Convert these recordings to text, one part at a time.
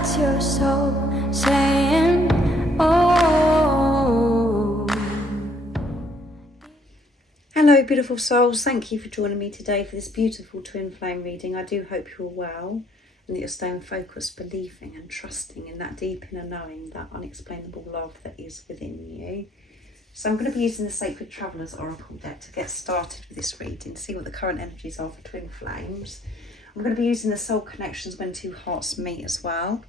That's your soul saying, oh. Hello beautiful souls, thank you for joining me today for this beautiful twin flame reading. I do hope you're well and that you're staying focused, believing and trusting in that deep inner knowing, that unexplainable love that is within you. So I'm going to be using the Sacred Traveller's Oracle deck to get started with this reading, to see what the current energies are for twin flames. I'm going to be using the soul connections when two hearts meet as well.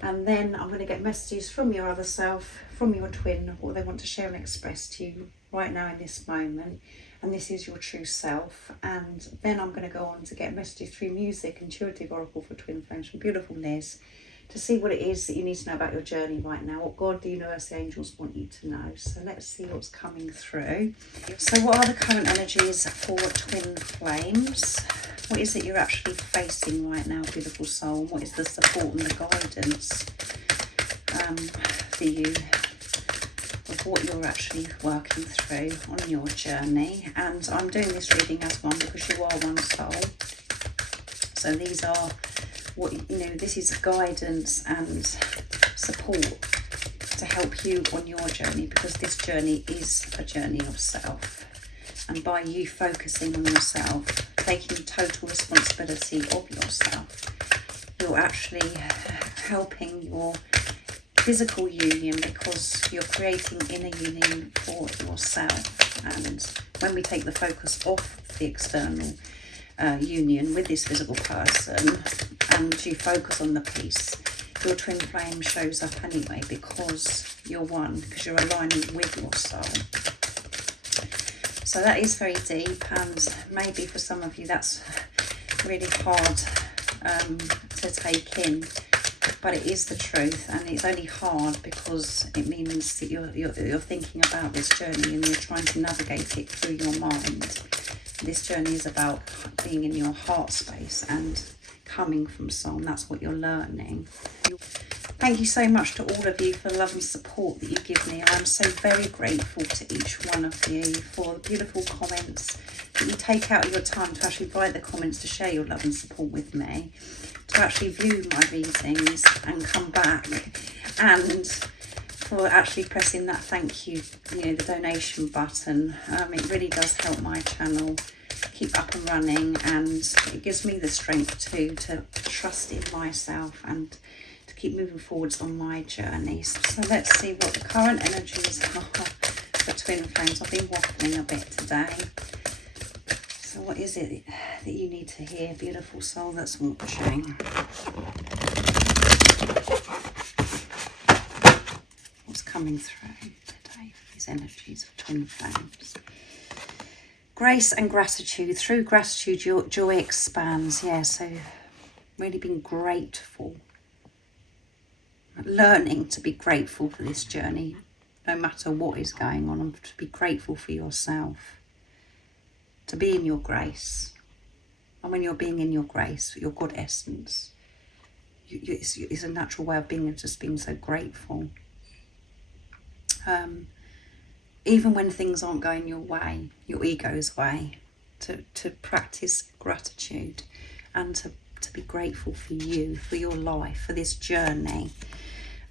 And then I'm going to get messages from your other self, from your twin, what they want to share and express to you right now in this moment. And this is your true self. And then I'm going to go on to get messages through music, intuitive oracle for twin flames from beautiful Liz, to see what it is that you need to know about your journey right now, what God, the universe, the angels want you to know. So let's see what's coming through. So what are the current energies for twin flames? What is it you're actually facing right now, beautiful soul? What is the support and the guidance for you of what you're actually working through on your journey? And I'm doing this reading as one because you are one soul. So these are what, you know, this is guidance and support to help you on your journey, because this journey is a journey of self. And by you focusing on yourself, taking total responsibility of yourself, you're actually helping your physical union, because you're creating inner union for yourself. And when we take the focus off the external union with this physical person and you focus on the peace, your twin flame shows up anyway, because you're one, because you're aligning with your soul. So that is very deep, and maybe for some of you that's really hard to take in, but it is the truth. And it's only hard because it means that you're thinking about this journey and you're trying to navigate it through your mind. This journey is about being in your heart space and coming from soul, and that's what you're learning. Thank you so much to all of you for the love and support that you give me. I'm so very grateful to each one of you for the beautiful comments that you take out of your time to actually write the comments, to share your love and support with me, to actually view my readings and come back, and for actually pressing that thank you, the donation button. It really does help my channel keep up and running, and it gives me the strength to trust in myself and to keep moving forwards on my journey. So let's see what the current energies are for twin flames. I've been waffling a bit today. So what is it that you need to hear, beautiful soul that's watching? What's coming through today for these energies of twin flames? Grace and gratitude. Through gratitude, your joy expands. Yeah, so really being grateful. Learning to be grateful for this journey, no matter what is going on, and to be grateful for yourself. To be in your grace. And when you're being in your grace, your God essence, it's a natural way of being, just being so grateful. Even when things aren't going your way, your ego's way, to practice gratitude and to be grateful for you, for your life, for this journey.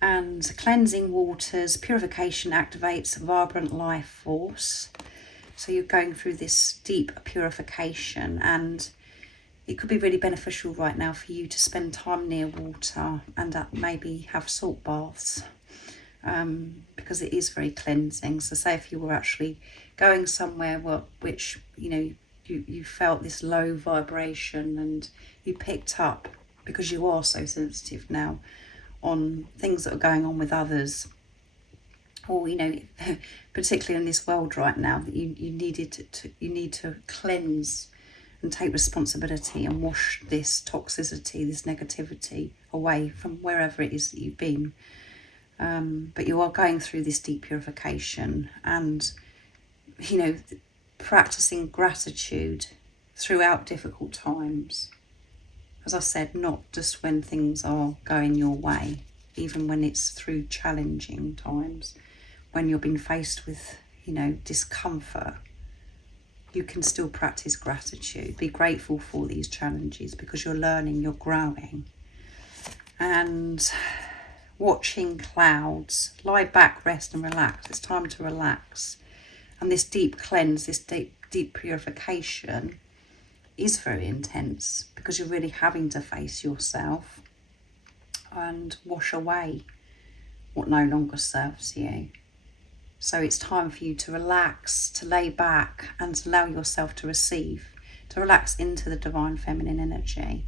And cleansing waters, purification activates vibrant life force. So you're going through this deep purification, and it could be really beneficial right now for you to spend time near water and maybe have salt baths. Because it is very cleansing. So say if you were actually going somewhere which you felt this low vibration, and you picked up, because you are so sensitive now, on things that are going on with others, or particularly in this world right now, that you need to cleanse and take responsibility and wash this toxicity, this negativity away from wherever it is that you've been. But you are going through this deep purification, and practicing gratitude throughout difficult times. As I said, not just when things are going your way, even when it's through challenging times, when you're being faced with discomfort, you can still practice gratitude. Be grateful for these challenges, because you're learning, you're growing. and watching clouds. Lie back, rest and relax. It's time to relax. And this deep cleanse, this deep purification is very intense, because you're really having to face yourself and wash away what no longer serves you. So it's time for you to relax, to lay back, and to allow yourself to receive, to relax into the divine feminine energy,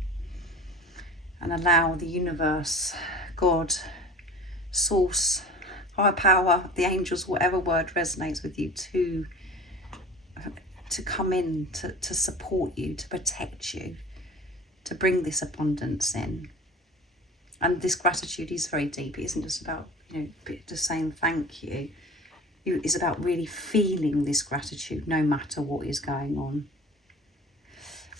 and allow the universe, God, source, higher power, the angels, whatever word resonates with you, to come in, to support you, to protect you, to bring this abundance in. And this gratitude is very deep. It isn't just about, just saying thank you. It's about really feeling this gratitude no matter what is going on.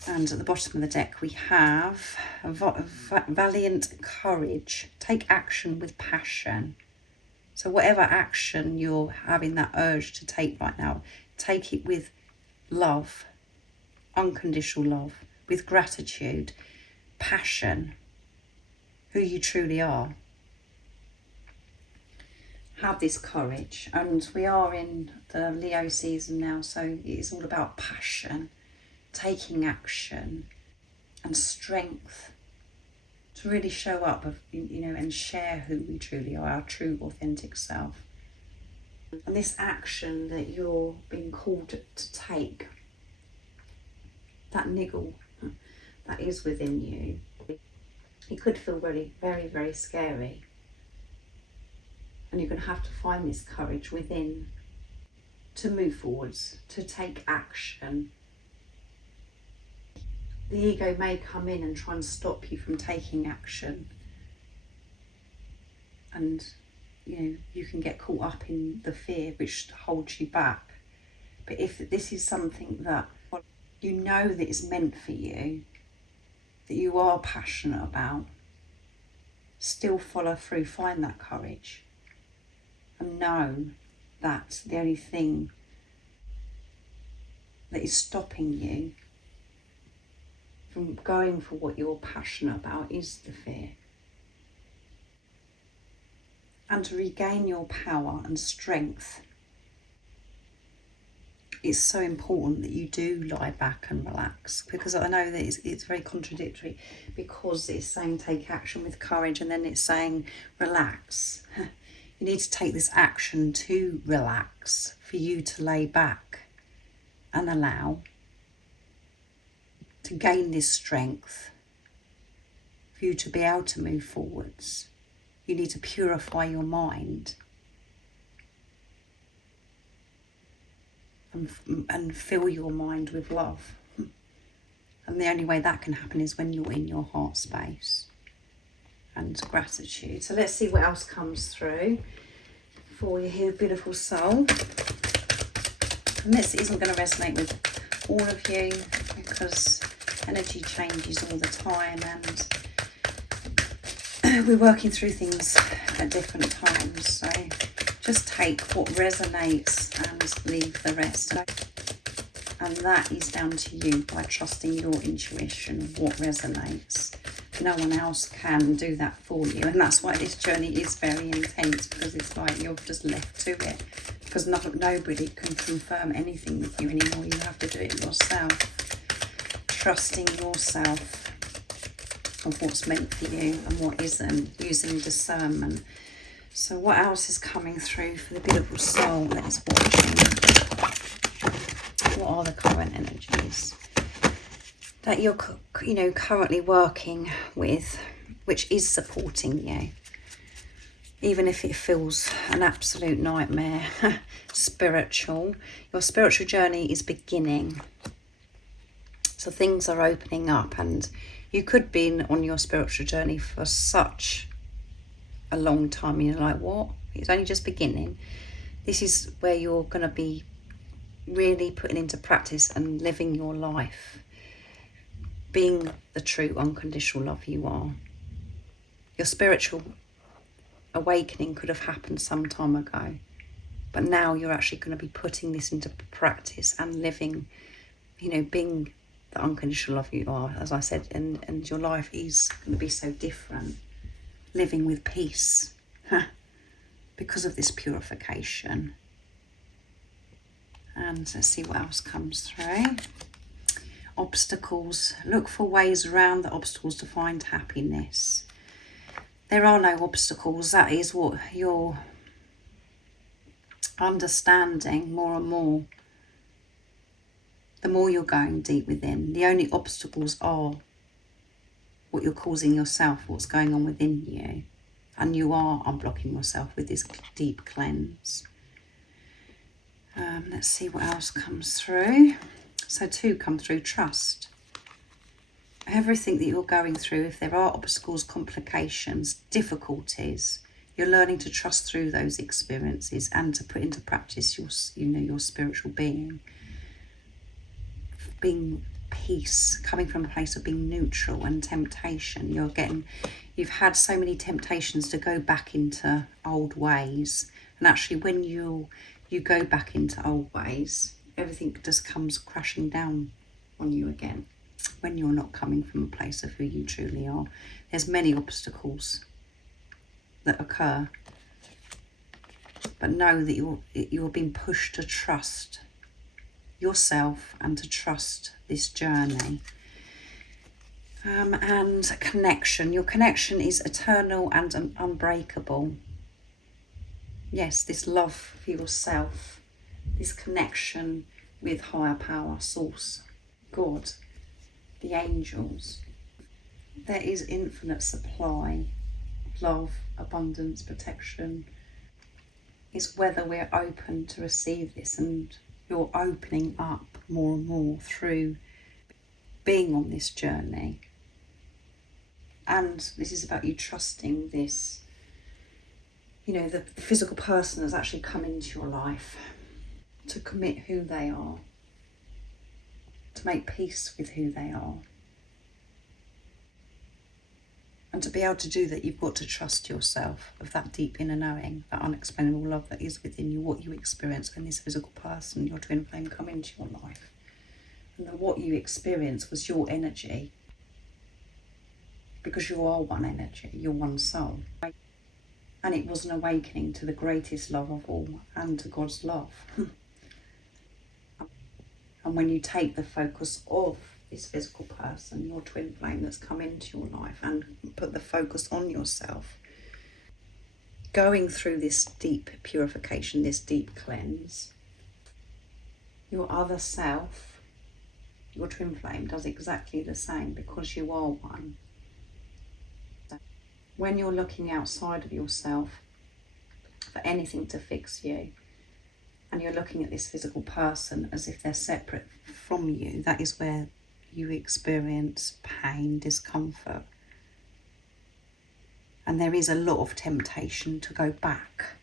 And at the bottom of the deck we have valiant courage. Take action with passion. So whatever action you're having that urge to take right now, take it with love, unconditional love, with gratitude, passion, who you truly are. Have this courage. And we are in the Leo season now, so it is all about passion, taking action and strength to really show up, and share who we truly are, our true authentic self. And this action that you're being called to take, that niggle that is within you, it could feel very, very, very scary. And you're going to have to find this courage within to move forwards, to take action. The ego may come in and try and stop you from taking action. And, you can get caught up in the fear which holds you back. But if this is something that you know that is meant for you, that you are passionate about, still follow through, find that courage. And know that the only thing that is stopping you from going for what you're passionate about is the fear. And to regain your power and strength, it's so important that you do lie back and relax, because I know that it's very contradictory, because it's saying take action with courage and then it's saying relax. You need to take this action to relax, for you to lay back and allow, to gain this strength, for you to be able to move forwards. You need to purify your mind and fill your mind with love. And the only way that can happen is when you're in your heart space. And gratitude. So let's see what else comes through for you here, beautiful soul. And this isn't going to resonate with all of you, because energy changes all the time, and we're working through things at different times. So just take what resonates and leave the rest. And that is down to you, by trusting your intuition of what resonates. No one else can do that for you, and that's why this journey is very intense, because it's like you're just left to it, because nobody can confirm anything with you anymore. You have to do it yourself, trusting yourself of what's meant for you and what isn't, using discernment. So what else is coming through for the beautiful soul that is watching? What are the current energies that you're currently working with, which is supporting you, even if it feels an absolute nightmare? Your spiritual journey is beginning, so things are opening up, and you could be on your spiritual journey for such a long time. You're like, what? It's only just beginning. This is where you're going to be really putting into practice and living your life, being the true unconditional love you are. Your spiritual awakening could have happened some time ago, but now you're actually going to be putting this into practice and living, being the unconditional love you are, as I said, and your life is going to be so different. living with peace because of this purification. And let's see what else comes through. Obstacles. Look for ways around the obstacles to find happiness. There are no obstacles. That is what you're understanding more and more. The more you're going deep within, the only obstacles are what you're causing yourself, what's going on within you. And you are unblocking yourself with this deep cleanse. Let's see what else comes through. So 2 come through, trust. Everything that you're going through, if there are obstacles, complications, difficulties, you're learning to trust through those experiences and to put into practice your spiritual being peace, coming from a place of being neutral and temptation. You've had so many temptations to go back into old ways, and actually when you go back into old ways, everything just comes crashing down on you again. When you're not coming from a place of who you truly are, there's many obstacles that occur, but know that you're being pushed to trust yourself and to trust this journey. And connection. Your connection is eternal and unbreakable. Yes, this love for yourself, this connection with higher power, source, God, the angels. There is infinite supply, love, abundance, protection. It's whether we're open to receive this, and you're opening up more and more through being on this journey. And this is about you trusting this, the physical person has actually come into your life to commit who they are, to make peace with who they are. And to be able to do that, you've got to trust yourself of that deep inner knowing, that unexplainable love that is within you, what you experience when this physical person, your twin flame, come into your life. And that what you experience was your energy, because you are one energy, you're one soul. And it was an awakening to the greatest love of all, and to God's love. And when you take the focus of this physical person, your twin flame that's come into your life, and put the focus on yourself, going through this deep purification, this deep cleanse, your other self, your twin flame, does exactly the same, because you are one. When you're looking outside of yourself for anything to fix you, and you're looking at this physical person as if they're separate from you, that is where you experience pain, discomfort. And there is a lot of temptation to go back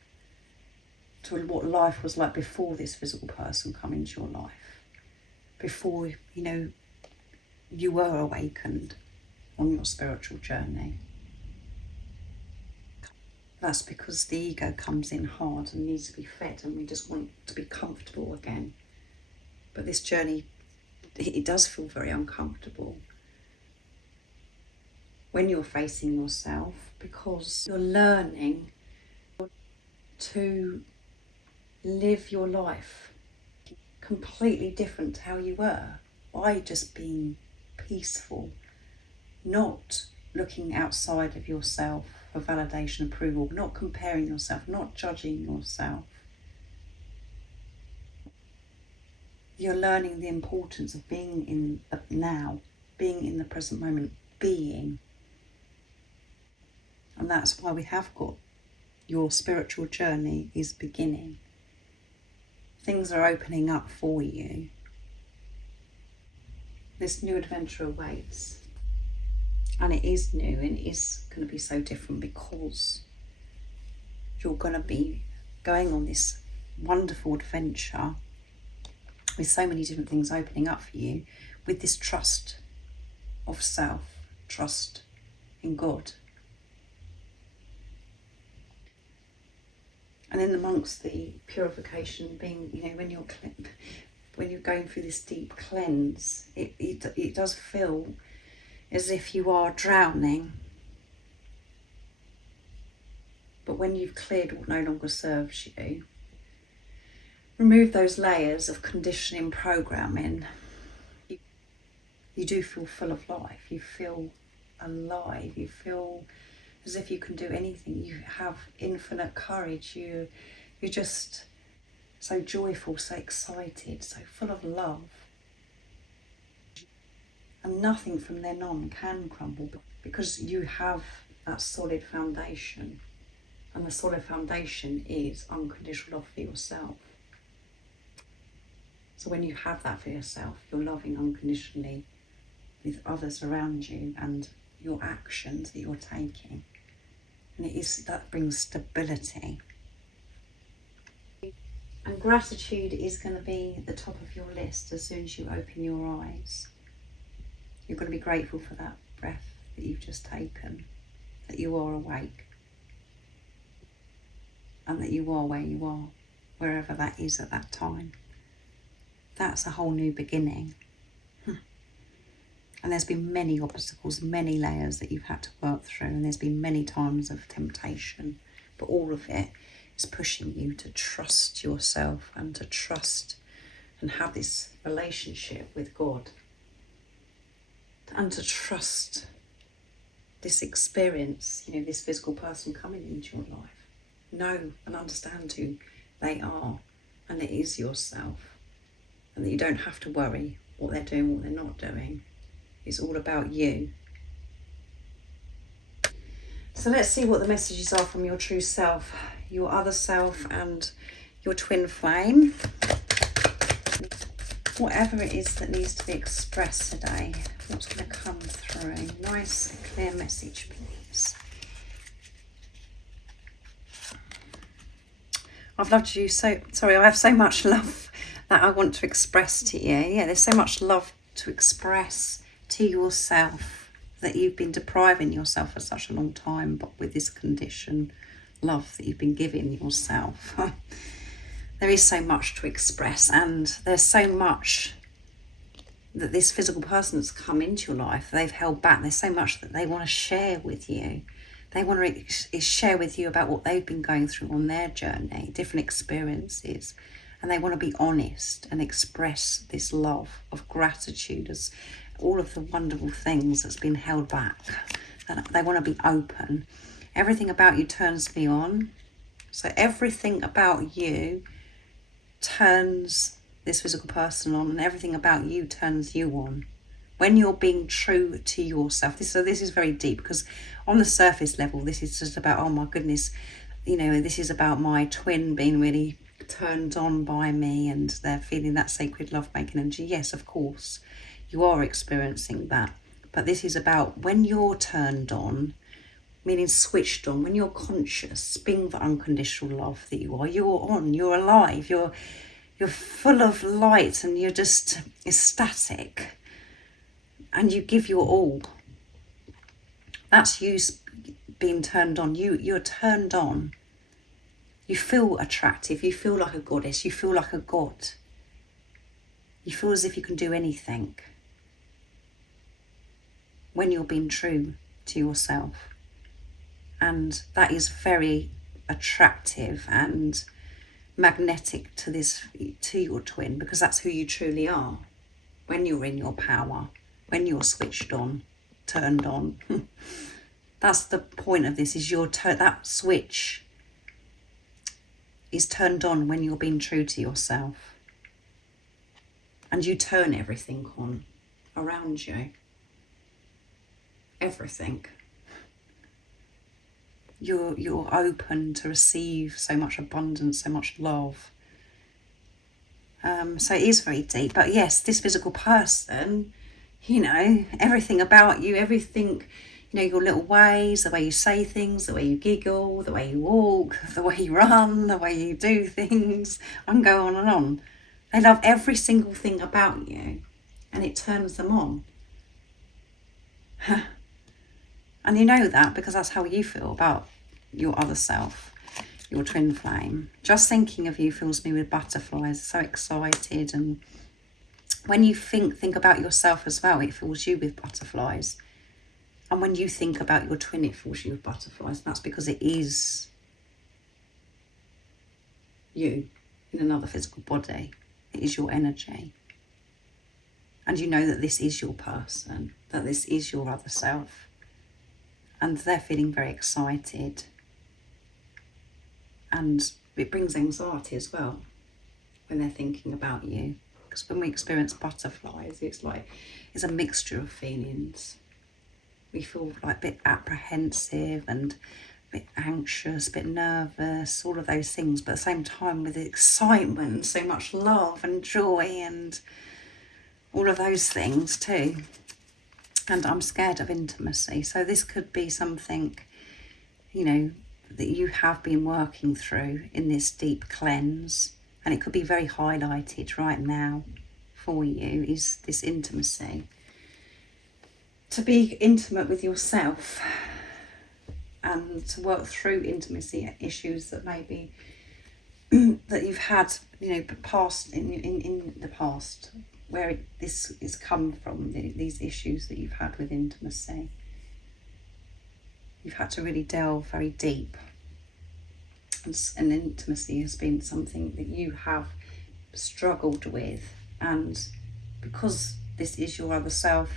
to what life was like before this physical person come into your life. Before, you were awakened on your spiritual journey. That's because the ego comes in hard and needs to be fed, and we just want to be comfortable again. But this journey, it does feel very uncomfortable when you're facing yourself, because you're learning to live your life completely different to how you were, by just being peaceful, not looking outside of yourself for validation, approval, not comparing yourself, not judging yourself. You're learning the importance of being in the now, being in the present moment, being. And that's why we have got your spiritual journey is beginning. Things are opening up for you. This new adventure awaits. And it is new, and it is going to be so different, because you're going to be going on this wonderful adventure with so many different things opening up for you, with this trust of self, trust in God. And then amongst the purification being, when you're going through this deep cleanse, it does feel as if you are drowning, But when you've cleared what no longer serves you, remove those layers of conditioning, programming, you do feel full of life. You feel alive. You feel as if you can do anything. You have infinite courage. You're just so joyful, so excited, so full of love. And nothing from then on can crumble because you have that solid foundation. And the solid foundation is unconditional love for yourself. So when you have that for yourself, you're loving unconditionally with others around you and your actions that you're taking. And that brings stability. And gratitude is going to be at the top of your list as soon as you open your eyes. You're going to be grateful for that breath that you've just taken, that you are awake, and that you are where you are, wherever that is at that time. That's a whole new beginning. And there's been many obstacles, many layers that you've had to work through, and there's been many times of temptation, but all of it is pushing you to trust yourself and to trust and have this relationship with God, and to trust this experience, this physical person coming into your life. Know and understand who they are, and it is yourself, and that you don't have to worry what they're doing, what they're not doing. It's all about you. So let's see what the messages are from your true self, your other self, and your twin flame. Whatever it is that needs to be expressed today, what's going to come through? Nice, clear message, please. I've loved you so... Sorry, I have so much love that I want to express to you. Yeah, there's so much love to express to yourself that you've been depriving yourself for such a long time, but with this condition, love that you've been giving yourself. There is so much to express, and there's so much that this physical person that's come into your life, they've held back. There's so much that they want to share with you. They want to share with you about what they've been going through on their journey, different experiences. And they want to be honest and express this love of gratitude as all of the wonderful things that's been held back. And they want to be open. Everything about you turns me on. So everything about you turns this physical person on, and everything about you turns you on. When you're being true to yourself. This is very deep, because on the surface level, this is just about, oh my goodness, this is about my twin being really turned on by me and they're feeling that sacred love-making energy. Yes, of course, you are experiencing that. But this is about when you're turned on, meaning switched on, when you're conscious, being the unconditional love that you are. You're on, you're alive, you're full of light, and you're just ecstatic. And you give your all. That's you being turned on. You're turned on. You feel attractive. You feel like a goddess. You feel like a god. You feel as if you can do anything when you're being true to yourself. And that is very attractive and magnetic to your twin, because that's who you truly are when you're in your power, when you're switched on, turned on. That's the point of this, is that switch is turned on when you're being true to yourself, and you turn everything on around you. Everything. You're open to receive so much abundance, so much love. So it is very deep. But yes, this physical person, everything about you, everything, your little ways, the way you say things, the way you giggle, the way you walk, the way you run, the way you do things, I can go on and on. They love every single thing about you, and it turns them on. And you know that because that's how you feel about your other self, your twin flame. Just thinking of you fills me with butterflies, so excited. And when you think about yourself as well, it fills you with butterflies. And when you think about your twin, it fills you with butterflies. And that's because it is you in another physical body. It is your energy. And you know that this is your person, that this is your other self. And they're feeling very excited. And it brings anxiety as well when they're thinking about you. Because when we experience butterflies, it's a mixture of feelings. We feel like a bit apprehensive and a bit anxious, a bit nervous, all of those things. But at the same time, with excitement, so much love and joy and all of those things too. And I'm scared of intimacy. So this could be something, you know, that you have been working through in this deep cleanse. And it could be very highlighted right now for you, is this intimacy. To be intimate with yourself and to work through intimacy issues that maybe that you've had, you know, past in the past, where this is come from, these issues that you've had with intimacy. You've had to really delve very deep. And intimacy has been something that you have struggled with. And because this is your other self,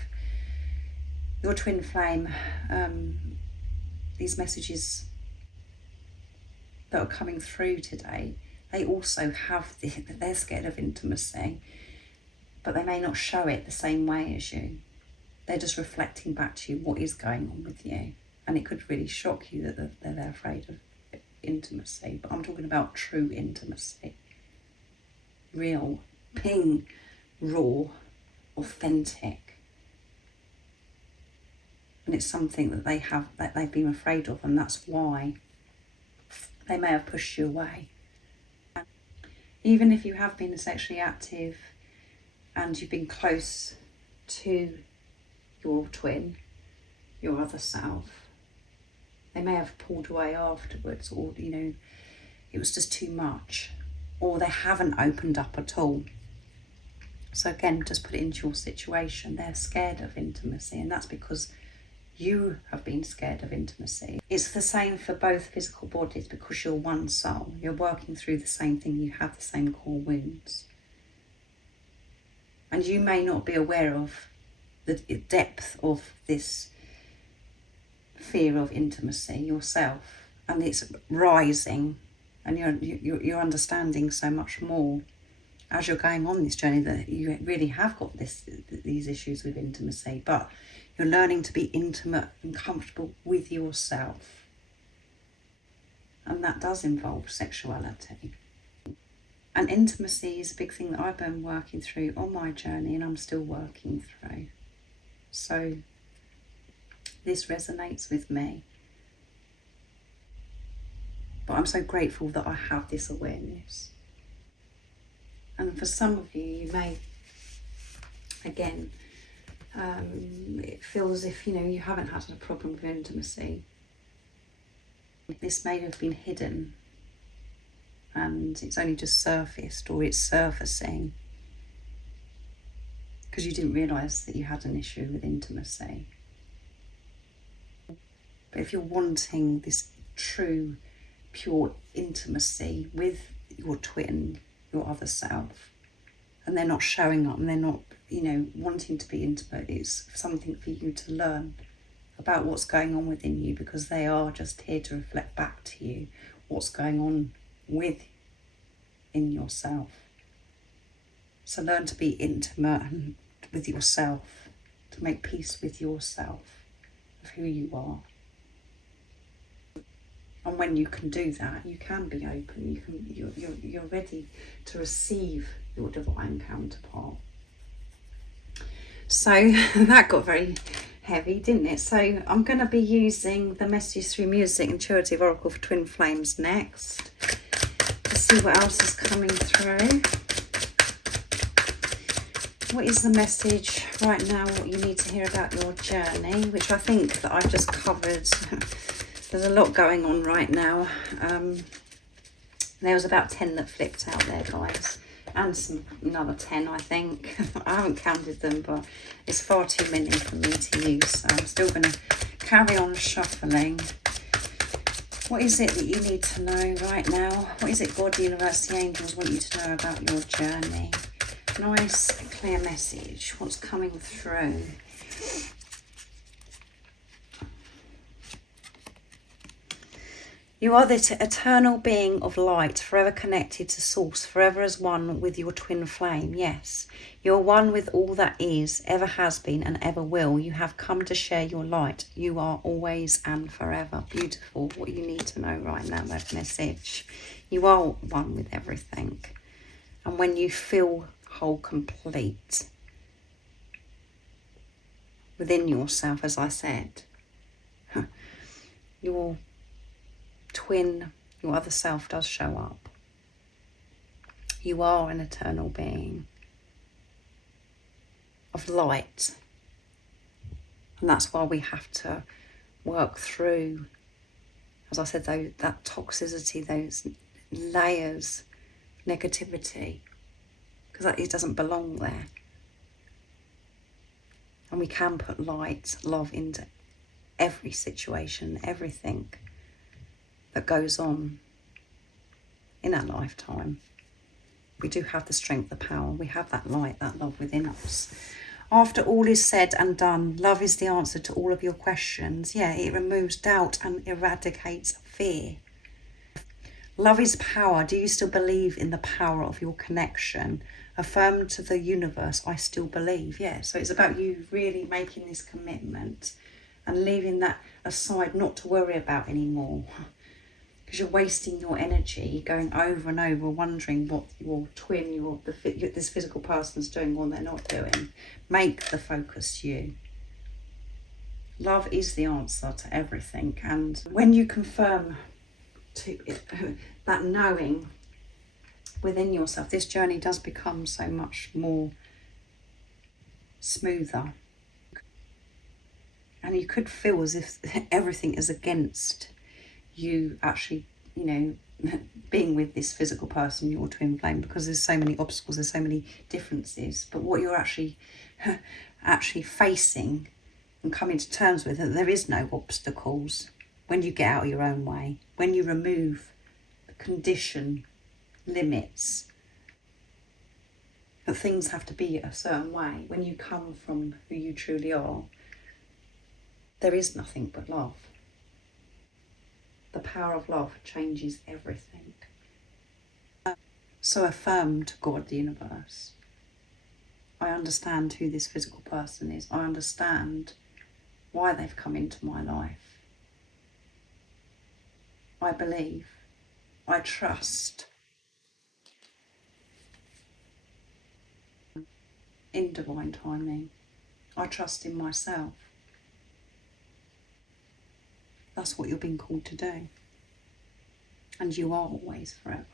your twin flame, these messages that are coming through today, they also have they're scared of intimacy, but they may not show it the same way as you. They're just reflecting back to you what is going on with you. And it could really shock you that they're afraid of intimacy. But I'm talking about true intimacy. Real, being raw, authentic. And it's something that they've been afraid of, and that's why they may have pushed you away. Even if you have been sexually active and you've been close to your twin, your other self, they may have pulled away afterwards, or, you know, it was just too much, or they haven't opened up at all. So again, just put it into your situation. They're scared of intimacy, and that's because you have been scared of intimacy. It's the same for both physical bodies, because you're one soul. You're working through the same thing. You have the same core wounds. And you may not be aware of the depth of this fear of intimacy yourself, and it's rising, and you're understanding so much more as you're going on this journey that you really have got these issues with intimacy, but you're learning to be intimate and comfortable with yourself, and that does involve sexuality. And intimacy is a big thing that I've been working through on my journey, and I'm still working through. So this resonates with me. But I'm so grateful that I have this awareness. And for some of you, you may, again, it feels as if, you know, you haven't had a problem with intimacy. This may have been hidden, and it's only just surfaced, or it's surfacing because you didn't realise that you had an issue with intimacy. But if you're wanting this true, pure intimacy with your twin, your other self, and they're not showing up, and they're not, you know, wanting to be intimate, it's something for you to learn about what's going on within you, because they are just here to reflect back to you what's going on within yourself. So learn to be intimate with yourself, to make peace with yourself, of who you are. And when you can do that, you can be open. You're ready to receive your divine counterpart. So that got very heavy, didn't it? So I'm going to be using the Messages Through Music Intuitive Oracle for Twin Flames next. Let's see what else is coming through. What is the message right now, what you need to hear about your journey, which I think that I've just covered. There's a lot going on right now. There was about 10 that flipped out there, guys. And another 10, I think. I haven't counted them, but it's far too many for me to use. So I'm still going to carry on shuffling. What is it that you need to know right now? What is it God, the universe, the angels want you to know about your journey? Nice, clear message. What's coming through? You are the eternal being of light, forever connected to source, forever as one with your twin flame. Yes, you're one with all that is, ever has been and ever will. You have come to share your light. You are always and forever. Beautiful. What you need to know right now, that message. You are one with everything. And when you feel whole, complete within yourself, as I said, your twin, your other self does show up. You are an eternal being of light. And that's why we have to work through, as I said, that toxicity, those layers, negativity, because it doesn't belong there. And we can put light, love into every situation, everything that goes on in our lifetime. We do have the strength, the power. We have that light, that love within us. After all is said and done, love is the answer to all of your questions. Yeah, it removes doubt and eradicates fear. Love is power. Do you still believe in the power of your connection? Affirm to the universe, I still believe. Yeah, so it's about you really making this commitment and leaving that aside, not to worry about anymore. Because you're wasting your energy going over and over, wondering what your twin, this physical person's doing when they're not doing. Make the focus you. Love is the answer to everything. And when you confirm that knowing within yourself, this journey does become so much more smoother. And you could feel as if everything is against you actually, being with this physical person, your twin flame, because there's so many obstacles, there's so many differences. But what you're actually facing and coming to terms with, that there is no obstacles when you get out of your own way, when you remove the condition, limits. But things have to be a certain way. When you come from who you truly are, there is nothing but love. The power of love changes everything. So affirm to God, the universe. I understand who this physical person is. I understand why they've come into my life. I believe. I trust in divine timing. I trust in myself. That's what you're being called to do. And you are always forever.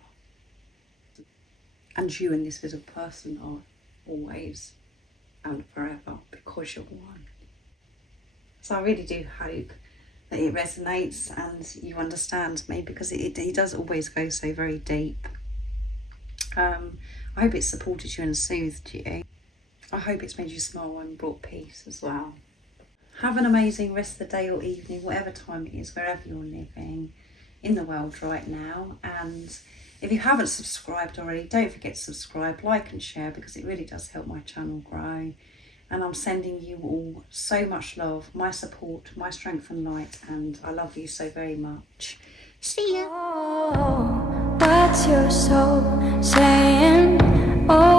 And you and this physical person are always and forever, because you're one. So I really do hope that it resonates and you understand me, because it does always go so very deep. I hope it's supported you and soothed you. I hope it's made you smile and brought peace as well. Have an amazing rest of the day or evening, whatever time it is, wherever you're living in the world right now. And if you haven't subscribed already, don't forget to subscribe, like and share, because it really does help my channel grow. And I'm sending you all so much love, my support, my strength and light, and I love you so very much. See ya. Oh, what's your soul saying? Oh.